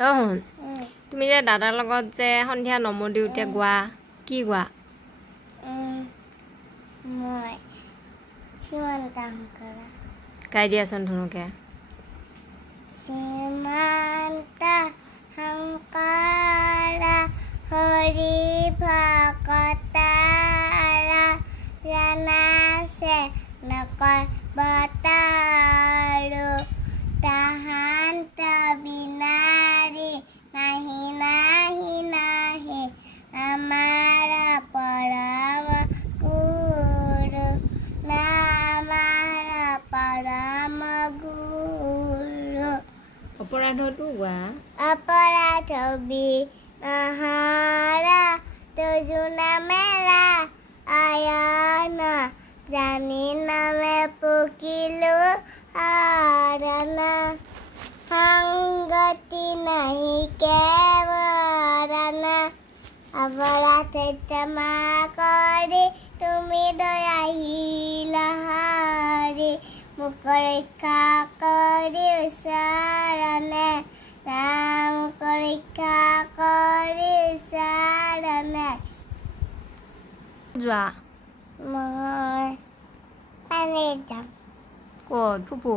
শুন তুমি যে দাদাৰ লগত যে সন্ধিয়া নমো দিওঁতে গোৱা কি গোৱা মই সীমান্তা শংকৰা গাই দিয়াচোন ধুনুকে সীমান্তা শংকৰা হৰি ভকতাৰা জানাছে নকয় বতাৰু তাহান্ত বিনাৰী নাহি নাহি নাহি আমাৰ পৰম গুৰু না আমাৰ পৰম গুৰু অপৰাধটো গোৱা অপৰাধ বিনহৰা তুজু নামেৰা আয়ন জানি নামে পুকিলো আৰনা সংগতি নাহি কেৱৰনা অপৰাধ ক্ষমা কৰি তুমি দয়াহিলা হাৰি মোক ৰক্ষা কৰি চৰণে নাম পৰীক্ষা কৰি চৰণে যোৱা মই পানী যাম ক'ত ফুপু